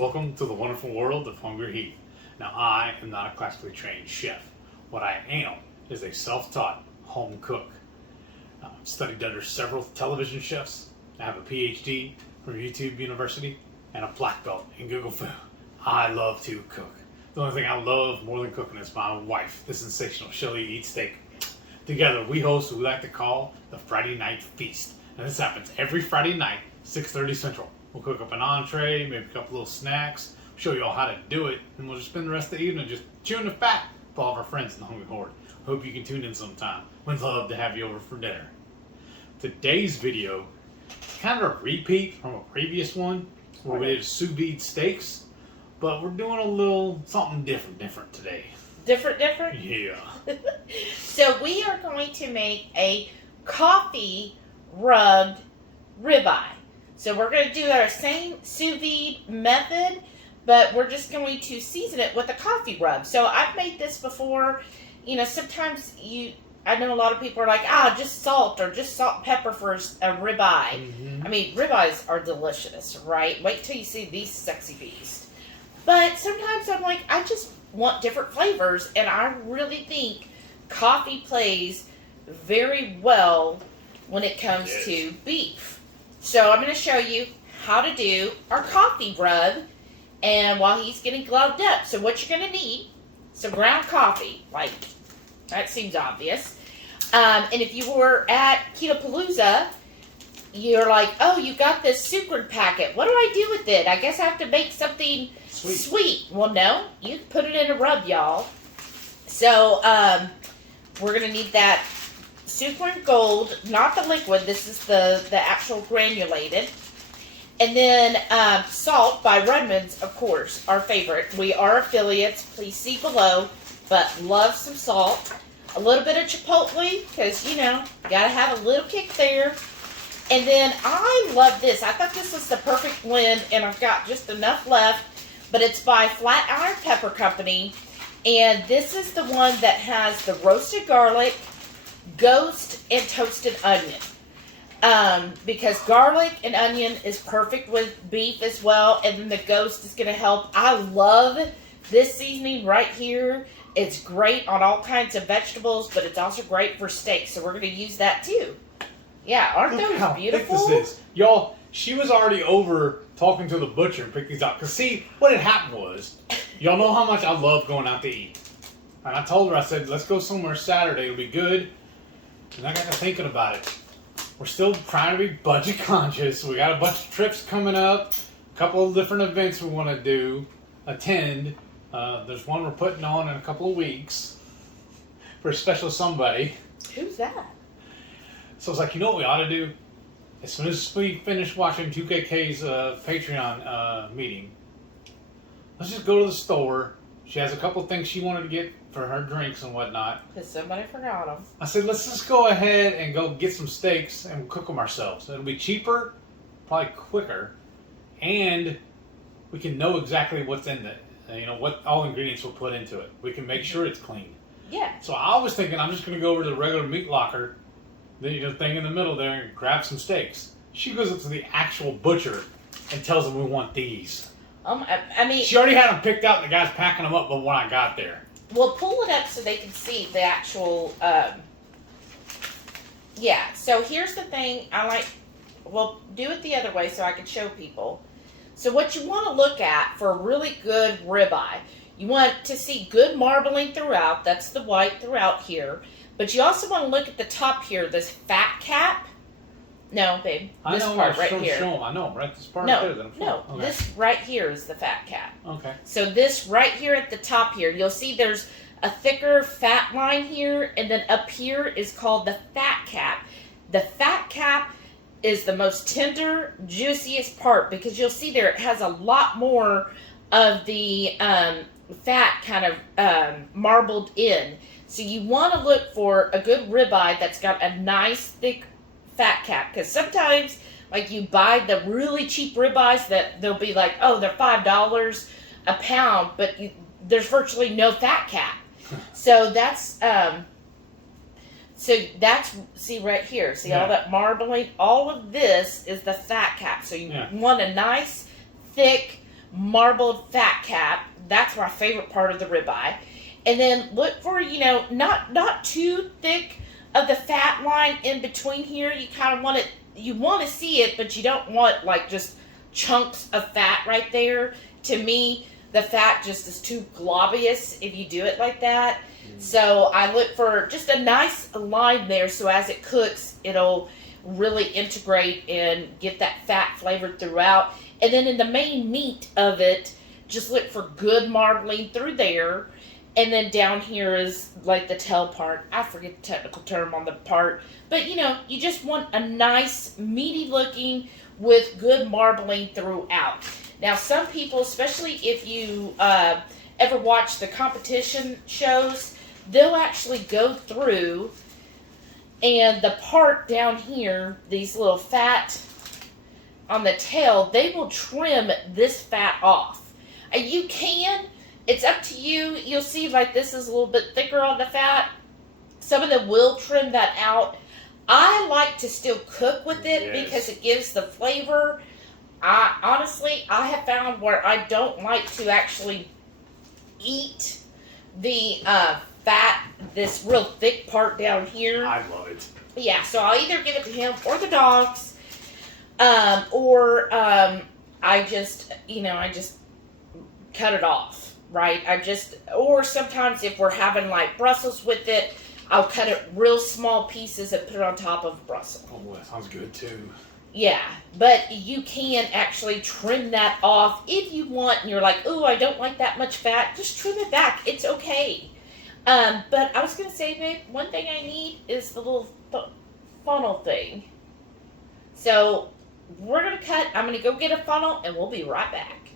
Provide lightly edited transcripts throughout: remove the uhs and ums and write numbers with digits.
Welcome to the wonderful world of HungryHeath. Now, I am not a classically trained chef. What I am is a self-taught home cook. I've studied under several television chefs. I have a PhD from YouTube University and a black belt in Google Food. I love to cook. The only thing I love more than cooking is my wife, the sensational Shelly eats steak. Together, we host what we like to call the Friday Night Feast. And this happens every Friday night, 6:30 Central. We'll cook up an entree, maybe a couple little snacks, show you all how to do it, and we'll just spend the rest of the evening just chewing the fat for all of our friends in the HungryHorde. Hope you can tune in sometime. We'd love to have you over for dinner. Today's video, kind of a repeat from a previous one, where we did sous vide steaks, but we're doing a little something different today. Different? Yeah. So we are going to make a coffee rubbed ribeye. So we're going to do our same sous vide method, but we're just going to season it with a coffee rub. So I've made this before. You know, sometimes I know a lot of people are like, just salt or just salt and pepper for a ribeye. Mm-hmm. I mean, ribeyes are delicious, right? Wait till you see these sexy beasts. But sometimes I'm like, I just want different flavors, and I really think coffee plays very well when it comes to beef. So I'm going to show you how to do our coffee rub, and while he's getting gloved up. So what you're going to need, some ground coffee, like that seems obvious. And if you were at Ketopalooza, you're like, oh, you got this Sukrin packet. What do I do with it? I guess I have to make something sweet. Well, no, you put it in a rub, y'all. So we're going to need that Sukrin Gold, not the liquid. This is the actual granulated. And then salt by Redmond's, of course, our favorite. We are affiliates. Please see below. But love some salt. A little bit of Chipotle, because, you know, got to have a little kick there. And then I love this. I thought this was the perfect blend, and I've got just enough left. But it's by Flatiron Pepper Company. And this is the one that has the roasted garlic, ghost, and toasted onion. Because garlic and onion is perfect with beef as well. And then the ghost is going to help. I love this seasoning right here. It's great on all kinds of vegetables, but it's also great for steak. So we're going to use that too. Yeah, aren't those beautiful? Look this is. Y'all, she was already over talking to the butcher and picked these out. Because see, what had happened was, y'all know how much I love going out to eat. And I told her, I said, let's go somewhere Saturday. It'll be good. And I got to thinking about it. We're still trying to be budget conscious. We got a bunch of trips coming up. A couple of different events we want to attend. There's one we're putting on in a couple of weeks for a special somebody. Who's that? So I was like, you know what we ought to do? As soon as we finish watching 2KK's Patreon meeting, let's just go to the store. She has a couple things she wanted to get for her drinks and whatnot. Because somebody forgot them. I said, let's just go ahead and go get some steaks and cook them ourselves. It'll be cheaper, probably quicker, and we can know exactly what's in it. You know, what all ingredients we'll put into it. We can make sure it's clean. Yeah. So I was thinking I'm just going to go over to the regular meat locker, the thing in the middle there, and grab some steaks. She goes up to the actual butcher and tells them we want these. I mean, she already had them picked out, and the guy's packing them up, but when I got there. Well, pull it up so they can see the actual, yeah. So here's the thing. Well, do it the other way so I can show people. So what you want to look at for a really good ribeye, you want to see good marbling throughout. That's the white throughout here. But you also want to look at the top here, this fat cap. No, babe. This part right here. I know, right? This part no, right there. No, okay. This right here is the fat cap. Okay. So this right here at the top here, you'll see there's a thicker fat line here, and then up here is called the fat cap. The fat cap is the most tender, juiciest part, because you'll see there it has a lot more of the fat kind of marbled in. So you want to look for a good ribeye that's got a nice thick fat cap, because sometimes like you buy the really cheap ribeyes that they'll be like, oh, they're $5 a pound, but there's virtually no fat cap. So that's see right here, see all that marbling, all of this is the fat cap. So you want a nice thick marbled fat cap. That's my favorite part of the ribeye. And then look for, not too thick of the fat line in between here. You kind of want it, you want to see it, but you don't want like just chunks of fat right there. To me, the fat just is too globuous if you do it like that. So I look for just a nice line there, so as it cooks, it'll really integrate and get that fat flavored throughout. And then in the main meat of it, just look for good marbling through there. And then down here is like the tail part. I forget the technical term on the part. But you just want a nice meaty looking with good marbling throughout. Now some people, especially if you ever watch the competition shows, they'll actually go through and the part down here, these little fat on the tail, they will trim this fat off. You can. It's up to you. You'll see like this is a little bit thicker on the fat. Some of them will trim that out. I like to still cook with it because it gives the flavor. Honestly, I have found where I don't like to actually eat the fat, this real thick part down here. I love it. Yeah, so I'll either give it to him or the dogs, or I just cut it off, right? Or sometimes if we're having like Brussels with it, I'll cut it real small pieces and put it on top of Brussels. Oh, that sounds good too. Yeah, but you can actually trim that off if you want, and you're like, oh, I don't like that much fat. Just trim it back. It's okay. But I was going to say, babe, one thing I need is the little funnel thing. So we're going to cut. I'm going to go get a funnel, and we'll be right back.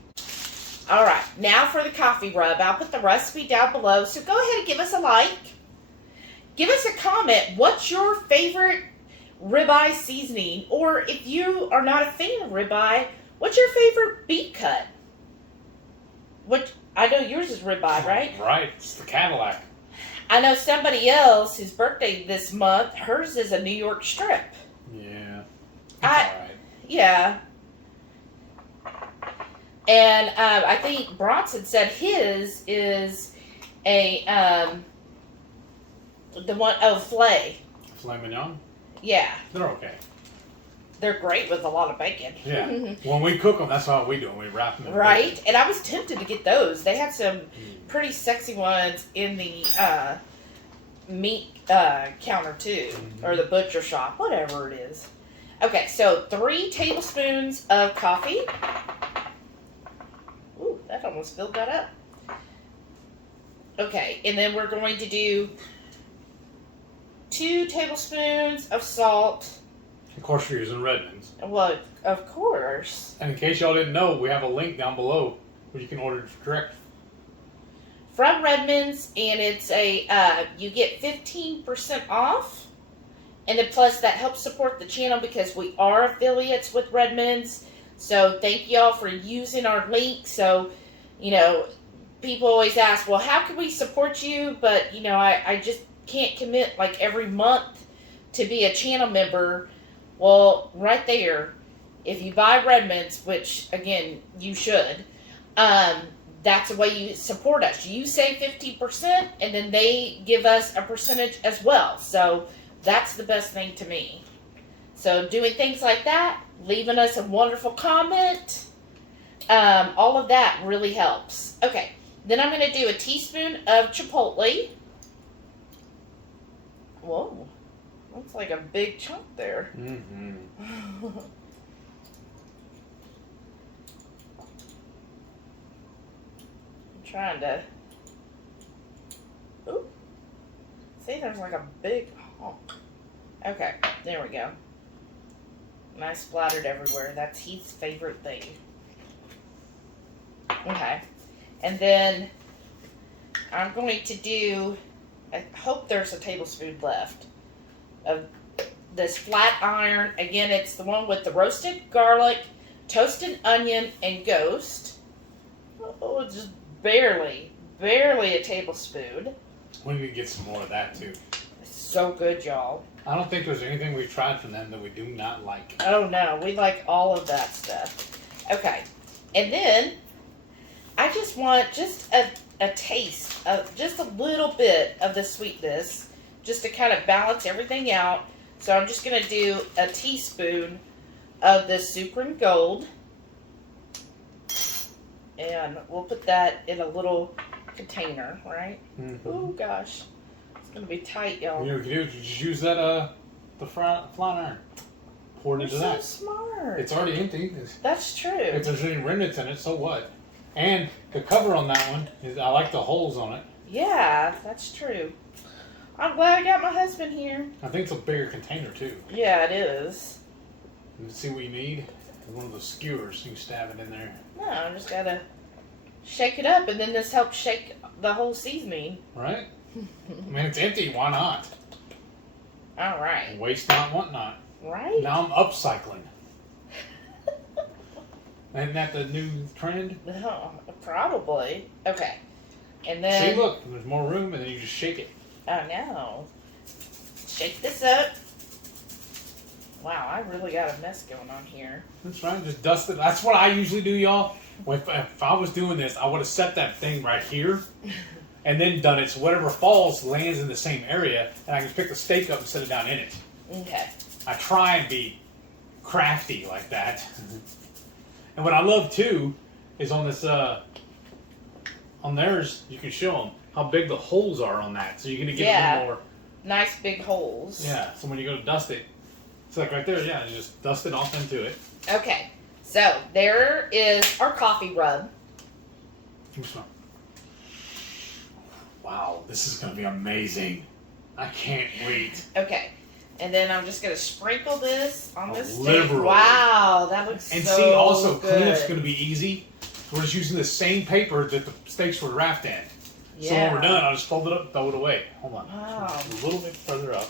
All right, now for the coffee rub. I'll put the recipe down below. So go ahead and give us a like. Give us a comment. What's your favorite ribeye seasoning? Or if you are not a fan of ribeye, what's your favorite beef cut? I know yours is ribeye, right? Right. It's the Cadillac. I know somebody else, whose birthday this month, hers is a New York strip. Yeah. Alright. Yeah. And I think Bronson said his is a filet. Filet mignon? Yeah. They're okay. They're great with a lot of bacon. Yeah. When we cook them, that's how we do them. We wrap them in right? bacon. And I was tempted to get those. They had some pretty sexy ones in the meat counter too. Mm-hmm. Or the butcher shop. Whatever it is. Okay, so 3 tablespoons of coffee. Ooh, that almost filled that up. Okay, and then we're going to do 2 tablespoons of salt. Of course, you're using Redmond's. Well, of course. And in case y'all didn't know, we have a link down below where you can order direct. From Redmond's, and it's you get 15% off. And then plus that helps support the channel because we are affiliates with Redmond's. So thank y'all for using our link. So, people always ask, well, how can we support you? But, I just can't commit like every month to be a channel member. Well, right there, if you buy Redmond's, which again you should, that's the way you support us. You save 50%, and then they give us a percentage as well. So that's the best thing to me. So doing things like that, leaving us a wonderful comment, all of that really helps. Okay, then I'm going to do a teaspoon of Chipotle. Whoa. Looks like a big chunk there. Mm-hmm. I'm trying to... Ooh. See, there's like a big honk. Okay, there we go. Nice splattered everywhere. That's Heath's favorite thing. Okay. And then I'm going to do... I hope there's a tablespoon left of this flat iron. Again, it's the one with the roasted garlic, toasted onion, and ghost. Oh, just barely a tablespoon. We need to get some more of that too. It's so good, y'all. I don't think there's anything we've tried from them that we do not like. Oh no, we like all of that stuff. Okay, and then I just want just a taste of just a little bit of the sweetness, just to kind of balance everything out. So I'm just going to do a teaspoon of the Sukrin Gold. And we'll put that in a little container, right? Mm-hmm. Oh, gosh. It's going to be tight, y'all. You know what you do? Just use that, the flat iron. Pour it into You're that. so smart. It's already empty. That's true. If there's any remnants in it, so what? And the cover on that one, I like the holes on it. Yeah, that's true. I'm glad I got my husband here. I think it's a bigger container, too. Yeah, it is. Let's see what you need. One of those skewers, you can stab it in there. No, I just gotta shake it up, and then this helps shake the whole seasoning. Right? I mean, it's empty. Why not? All right. Waste not, want not. Right? Now I'm upcycling. Isn't that the new trend? No, probably. Okay. And then... See, look, there's more room, and then you just shake it. Oh, no. Shake this up. Wow, I really got a mess going on here. That's right, just dust it. That's what I usually do, y'all. If I was doing this, I would have set that thing right here, and then done it so whatever falls lands in the same area, and I can pick the steak up and set it down in it. Okay. I try and be crafty like that. And what I love, too, is on this, on theirs, you can show them how big the holes are on that. So you're going to get a little more... Nice big holes. Yeah, so when you go to dust it, it's like right there, yeah, you just dust it off into it. Okay, so there is our coffee rub. Wow, this is going to be amazing. I can't wait. Okay, and then I'm just going to sprinkle this on this steak. Liberally. Wow, that looks and so see, also, good. cleanup's going to be easy. We're just using the same paper that the steaks were wrapped in. Yeah. So when we're done, I'll just fold it up, throw it away. Hold on. Wow. A little bit further up.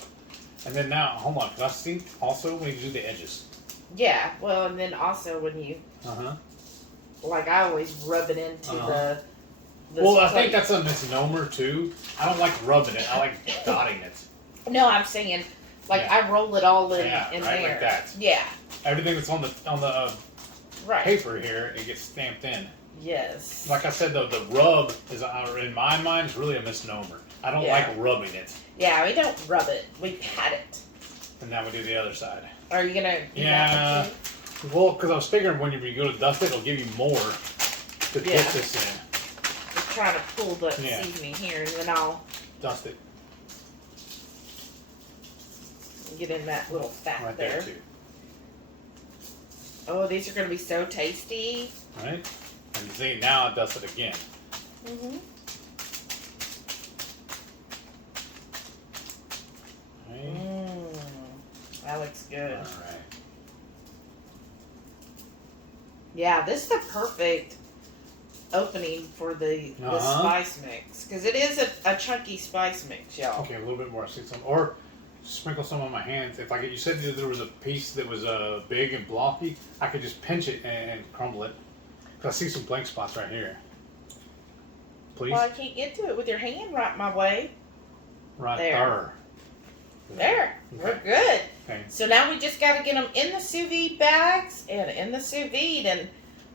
And then now, hold on, because I see also when you do the edges. Yeah, well, and then also when you, like I always rub it into the well, I plate. think that's a misnomer too. I don't like rubbing it. I like dotting it. No, I'm saying, like I roll it all in right, there. like that. Yeah. Everything that's on the Right. paper here, it gets stamped in. Yes. Like I said, though, the rub is, in my mind, is really a misnomer. I don't like rubbing it. Yeah, we don't rub it. We pat it. And now we do the other side. Are you gonna? Do Yeah. that Well, because I was figuring when you go to dust it, it'll give you more to put this in. Just trying to pull the seasoning here, and then I'll dust it get in that little fat right there. there too. Oh, these are gonna be so tasty. Right. And see, now it does it again. Mhm. Right. That looks good. All right. Yeah, this is the perfect opening for the spice mix, because it is a chunky spice mix, y'all. Okay, a little bit more. See some, or sprinkle some on my hands. If you said that there was a piece that was big and blocky, I could just pinch it and crumble it. Cause I see some blank spots right here. Please. Well, I can't get to it with your hand right my way. Right there. There. Okay. We're good. Okay. So now we just got to get them in the sous vide bags and in the sous vide, and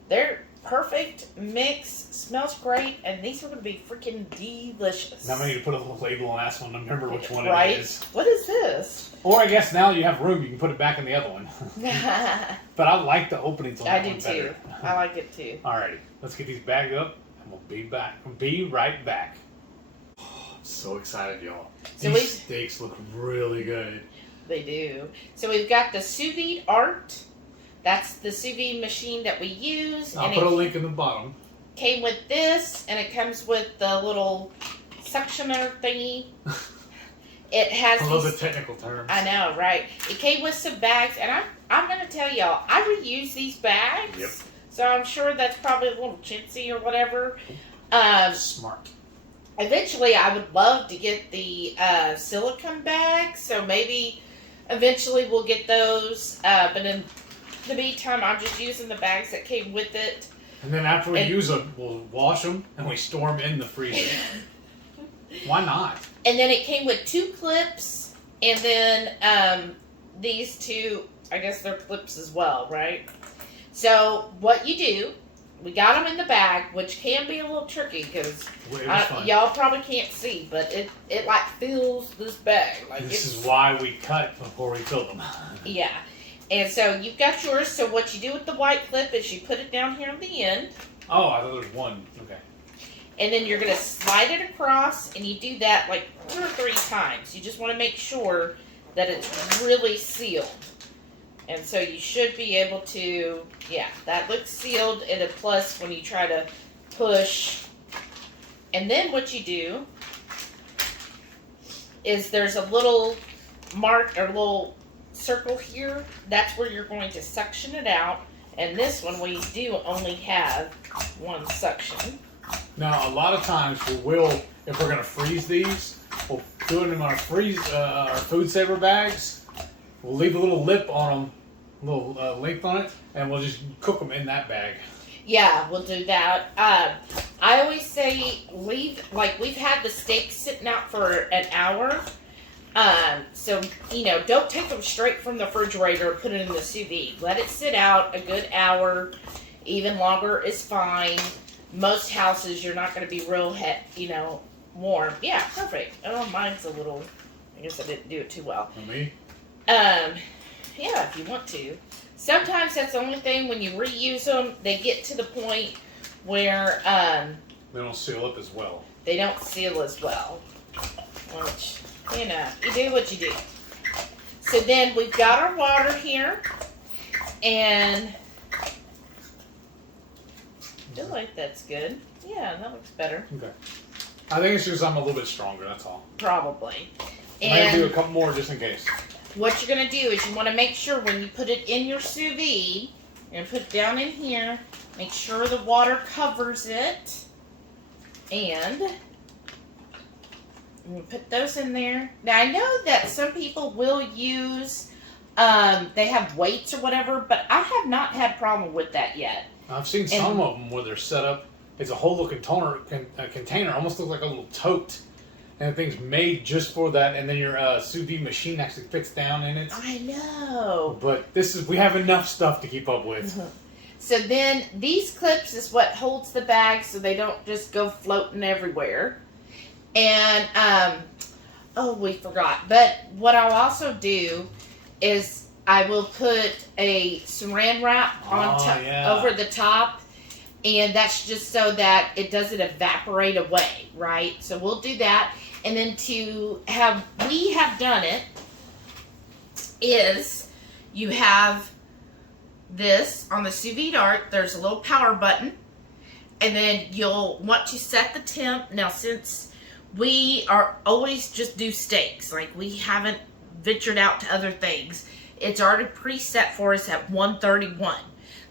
they're perfect mix. Smells great, and these are going to be freaking delicious. Now I need to put a little label on that one to remember which one right? it is. What is this? Or I guess now you have room, you can put it back in the other one. But I like the openings on that one better. I do too. I like it too. Alrighty, let's get these bagged up, and we'll be back. Be right back. Oh, I'm so excited, y'all. So these steaks look really good. They do. So we've got the Sous Vide Art. That's the sous vide machine that we use. I'll put a link in the bottom. Came with this, and it comes with the little suctioner thingy. It has. I love the technical terms. I know, right? It came with some bags, and I'm going to tell y'all, I reuse these bags. Yep. So I'm sure that's probably a little chintzy or whatever. Smart. Eventually, I would love to get the silicone bags, so maybe eventually we'll get those. But in the meantime, I'm just using the bags that came with it. And then after we use them, we'll wash them and we store them in the freezer. Why not? And then it came with 2 clips, and then these 2, I guess they're clips as well, right? So what you do we got them in the bag, which can be a little tricky because y'all probably can't see, but it like fills this bag. Like this is why we cut before we fill them. Yeah. And so you've got yours. So what you do with the white clip is you put it down here on the end. Oh, I thought there was one. Okay. And then you're going to slide it across, and you do that like 2 or 3 times. You just want to make sure that it's really sealed. And so you should be able to, yeah, that looks sealed. And a plus when you try to push. And then what you do is there's a little mark or little circle here. That's where you're going to suction it out. And this one we do only have one suction. Now, a lot of times we will, if we're going to freeze these, we'll do it in our our food saver bags. We'll leave a little lip on them, a little length on it, and we'll just cook them in that bag. Yeah, we'll do that. I always say we've had the steaks sitting out for an hour. So, don't take them straight from the refrigerator and put it in the sous vide. Let it sit out a good hour. Even longer is fine. Most houses, you're not going to be real, warm. Yeah, perfect. Oh, mine's a little, I guess I didn't do it too well. For me? Yeah, if you want to. Sometimes that's the only thing, when you reuse them, they get to the point where, they don't seal up as well. They don't seal as well. Which, you do what you do. So then we've got our water here. And I feel like that's good. Yeah, that looks better. Okay. I think it's just I'm a little bit stronger, that's all. Probably. Might do a couple more just in case. What you're going to do is you want to make sure when you put it in your sous vide, you're going to put it down in here, make sure the water covers it, and I'm going to put those in there. Now, I know that some people will use, they have weights or whatever, but I have not had problem with that yet. I've seen some of them where they're set up, it's a whole little container, almost looks like a little tote. And the thing's made just for that, and then your sous vide machine actually fits down in it. I know. But we have enough stuff to keep up with. Mm-hmm. So then these clips is what holds the bag so they don't just go floating everywhere. And, we forgot. But what I'll also do is I will put a saran wrap over the top. And that's just so that it doesn't evaporate away, right? So we'll do that. And then we have done it, is you have this on the sous vide arc. There's a little power button. And then you'll want to set the temp. Now, since we are always just do steaks, like we haven't ventured out to other things, it's already preset for us at 131.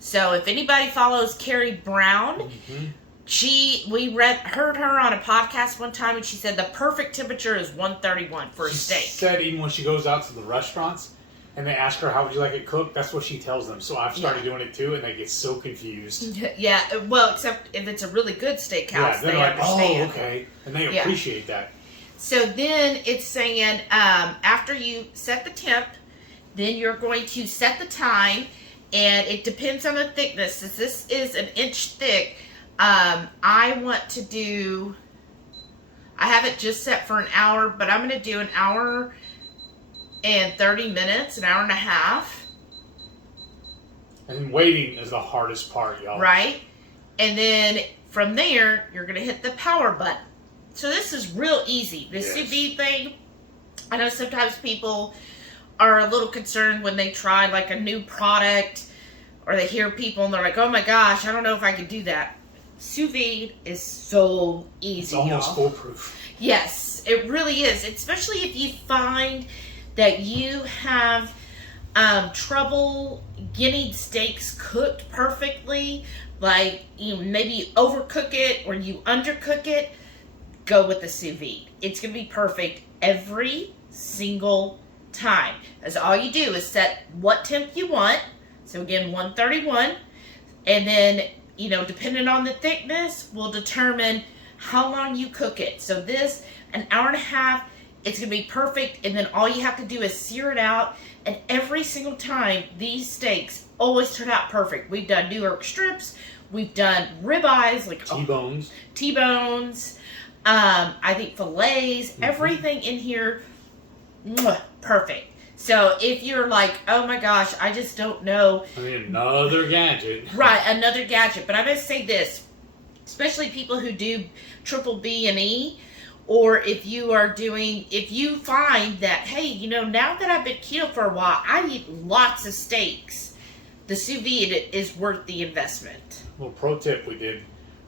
So if anybody follows Carrie Brown, we heard her on a podcast one time, and she said the perfect temperature is 131 for a steak. She said even when she goes out to the restaurants and they ask her how would you like it cooked, that's what she tells them. So I've started doing it too, and they get so confused. Yeah, well, except if it's a really good steakhouse, they like, understand. Oh, okay, and they appreciate that. So then it's saying after you set the temp, then you're going to set the time. And it depends on the thickness. Since this is an inch thick, I want to do, I have it just set for an hour, but I'm going to do an hour and 30 minutes, an hour and a half. And waiting is the hardest part, y'all. Right? And then from there, you're going to hit the power button. So this is real easy. The sous vide thing, I know sometimes people are a little concerned when they try like a new product, or they hear people and they're like, oh my gosh, I don't know if I can do that. Sous vide is so easy. It's almost foolproof. Yes, it really is. Especially if you find that you have trouble getting steaks cooked perfectly, like maybe you overcook it or you undercook it, go with the sous vide. It's going to be perfect every single time. As all you do is set what temp you want. So again, 131. And then, depending on the thickness, will determine how long you cook it. So this, an hour and a half, it's going to be perfect. And then all you have to do is sear it out. And every single time, these steaks always turn out perfect. We've done New York strips. We've done ribeyes, like T-bones. T-bones. I think fillets. Everything in here, perfect. So if you're like, oh my gosh, I just don't know. I mean, another gadget. Right, another gadget. But I'm going to say this, especially people who do triple B and E, or if you find that, hey, you know, now that I've been keto for a while, I eat lots of steaks. The sous vide is worth the investment. Little pro tip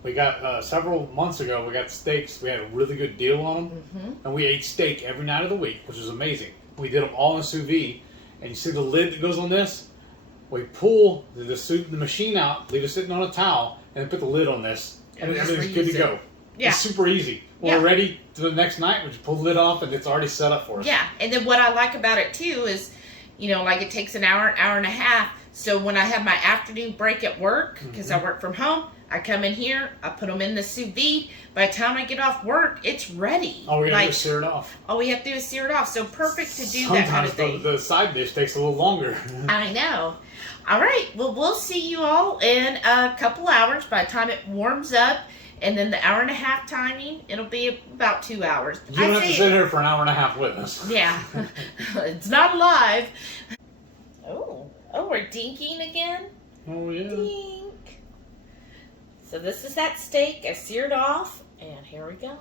we got several months ago, we got steaks. We had a really good deal on them. And we ate steak every night of the week, which was amazing. We did them all in sous vide. And you see the lid that goes on this? We pull the machine out, leave it sitting on a towel, and then put the lid on this. And everything's good to go. Yeah. It's super easy. When we're ready to the next night, we just pull the lid off and it's already set up for us. Yeah, and then what I like about it too is, you know, like it takes an hour and a half. So when I have my afternoon break at work, because I work from home, I come in here, I put them in the sous vide. By the time I get off work, it's ready. All we have to do is sear it off. All we have to do is sear it off. So perfect to do that kind of thing. Sometimes the side dish takes a little longer. I know. All right. Well, we'll see you all in a couple hours by the time it warms up. And then the hour and a half timing, it'll be about 2 hours. You don't have to sit here for an hour and a half with us. Yeah. It's not live. Oh, we're dinking again? Oh, yeah. Dink. So this is that steak I seared off, and here we go.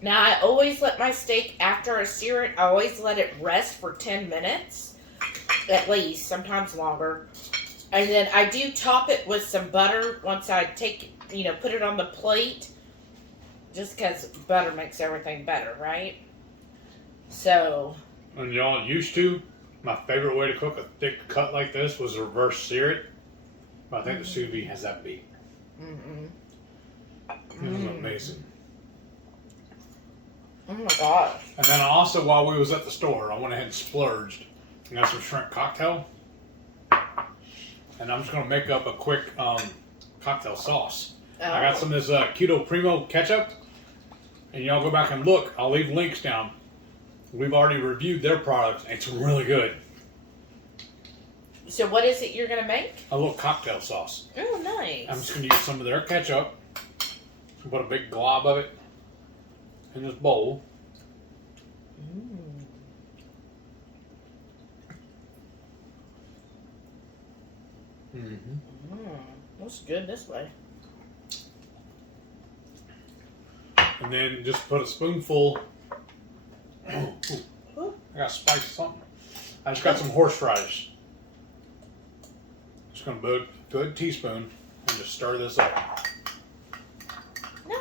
Now, I always let my steak, after I sear it, I always let it rest for 10 minutes, at least, sometimes longer. And then I do top it with some butter once I take it, you know, put it on the plate, just because butter makes everything better, right? So. And y'all used to, my favorite way to cook a thick cut like this was reverse sear it. But I think the sous vide has that beat. This is amazing. Oh my gosh. And then also, while we was at the store, I went ahead and splurged and got some shrimp cocktail. And I'm just going to make up a quick cocktail sauce. I got some of this Keto Primo ketchup. And y'all go back and look. I'll leave links down. We've already reviewed their products. It's really good. So what is it you're going to make? A little cocktail sauce. Oh, nice. I'm just going to use some of their ketchup. Put a big glob of it in this bowl. Looks good this way. And then just put a spoonful. I got to spice something. I just got some horseradish. Just going to put a good teaspoon and just stir this up.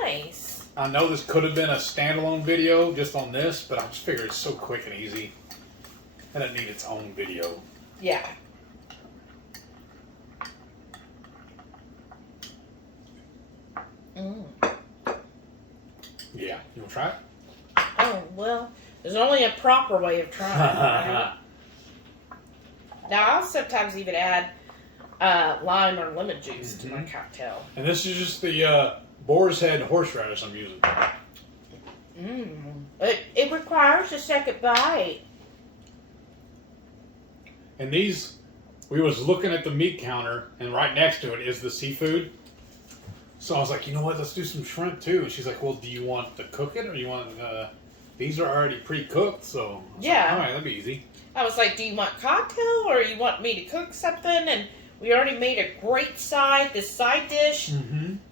Nice. I know this could have been a standalone video just on this, but I just figured it's so quick and easy. It doesn't need its own video. Yeah. Yeah. You want to try it? Oh, well, there's only a proper way of trying it, right? Now, I'll sometimes even add lime or lemon juice to my cocktail. And this is just the boar's head horseradish I'm using. It requires a second bite. And these, we was looking at the meat counter, and right next to it is the seafood. So I was like, you know what, let's do some shrimp too. And she's like, well, do you want to cook it, or you want, these are already pre-cooked, so. Yeah. Like, all right, that'd be easy. I was like, do you want cocktail, or you want me to cook something? And we already made a great this side dish.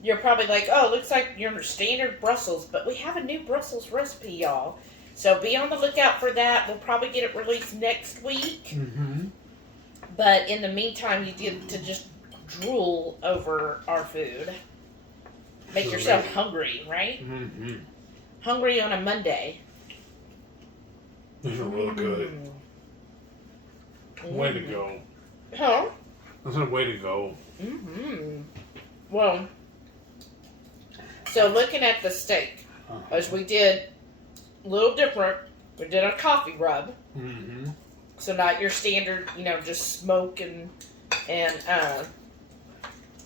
You're probably like, oh, looks like your standard Brussels, but we have a new Brussels recipe, y'all. So be on the lookout for that. We'll probably get it released next week. But in the meantime, you get to just drool over our food. Make yourself hungry, right? Hungry on a Monday. These are real good. Way to go. Huh? That's a way to go. Well, so looking at the steak, as we did a little different, we did a coffee rub. So not your standard, you know, just smoke and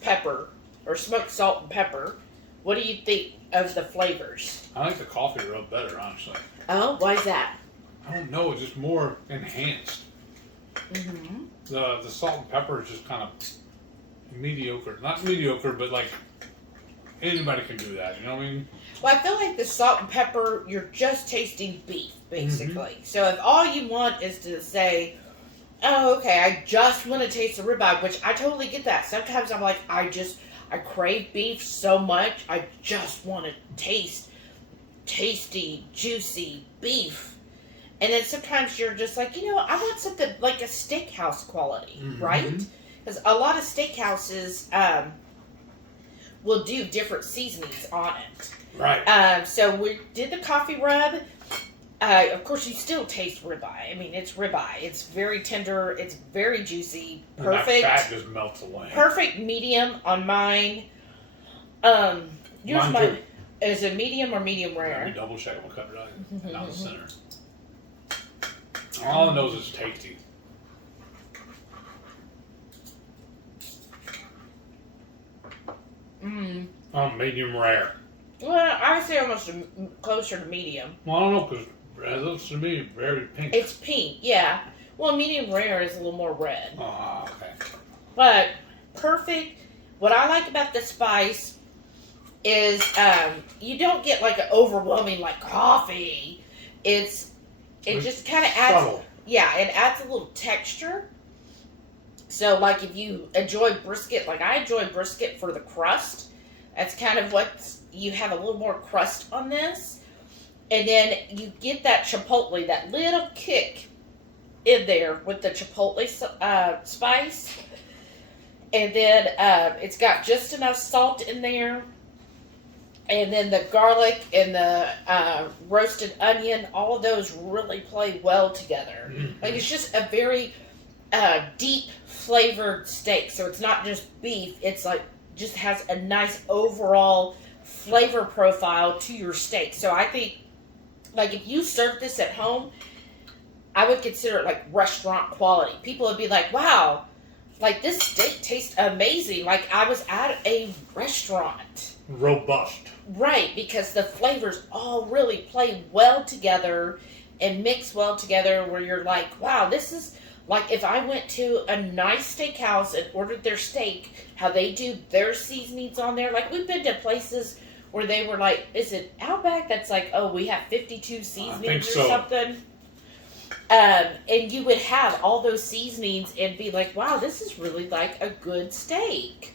pepper, or smoked salt and pepper. What do you think of the flavors? I like the coffee rub better, honestly. Oh, why is that? I don't know, it's just more enhanced. Mm-hmm. The salt and pepper is just kind of mediocre. Not mediocre, but like anybody can do that, you know what I mean? Well, I feel like the salt and pepper, you're just tasting beef, basically. So if all you want is to say, oh, okay, I just want to taste the ribeye, which I totally get that. Sometimes I'm like, I crave beef so much, I just want to taste tasty, juicy beef. And then sometimes you're just like, I want something like a steakhouse quality, right? Because a lot of steakhouses will do different seasonings on it. Right. So we did the coffee rub. Of course, you still taste ribeye. I mean, it's ribeye. It's very tender. It's very juicy. Perfect. And that fat just melts away. Perfect medium on mine. Mine is it medium or medium rare? Let me double check. I'm gonna cut it out. Down the center. All I know is it's tasty. Medium rare. Well, I would say almost closer to medium. Well, I don't know, because it looks to me very pink. It's pink, yeah. Well, medium rare is a little more red. Oh, okay. But perfect. What I like about the spice is you don't get like an overwhelming like coffee. It just kind of adds. Subtle. Yeah, it adds a little texture. So, like, if you enjoy brisket, like I enjoy brisket for the crust, that's kind of what you have a little more crust on this. And then you get that chipotle, that little kick in there with the chipotle spice. And then it's got just enough salt in there. And then the garlic and the roasted onion, all of those really play well together. Like, it's just a very deep flavored steak. So it's not just beef. It's like, just has a nice overall flavor profile to your steak. So I think, like, if you serve this at home, I would consider it like restaurant quality. People would be like, wow, like, this steak tastes amazing. Like, I was at a restaurant. Robust. Right, because the flavors all really play well together and mix well together, where you're like, wow, this is like if I went to a nice steakhouse and ordered their steak, how they do their seasonings on there. Like, we've been to places where they were like, is it Outback that's like, oh, we have 52 seasonings or something? And you would have all those seasonings and be like, wow, this is really like a good steak.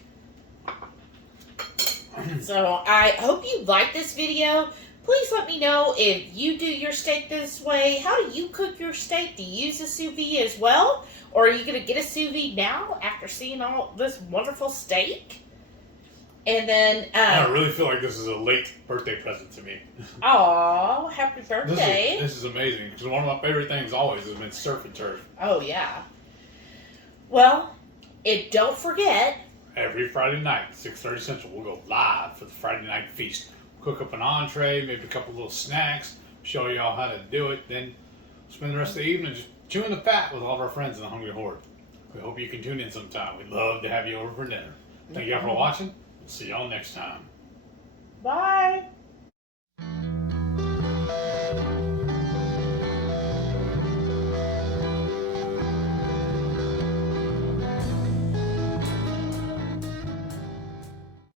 So I hope you like this video. Please let me know if you do your steak this way. How do you cook your steak? Do you use a sous vide as well? Or are you going to get a sous vide now after seeing all this wonderful steak? And then... I really feel like this is a late birthday present to me. Aw, happy birthday. This is amazing, because one of my favorite things always has been surf and turf. Oh, yeah. Well, and don't forget... Every Friday night, 6:30 Central, we'll go live for the Friday night feast. Cook up an entree, maybe a couple little snacks, show y'all how to do it, then spend the rest of the evening just chewing the fat with all of our friends in the Hungry Horde. We hope you can tune in sometime. We'd love to have you over for dinner. Thank y'all for watching. We'll see y'all next time. Bye.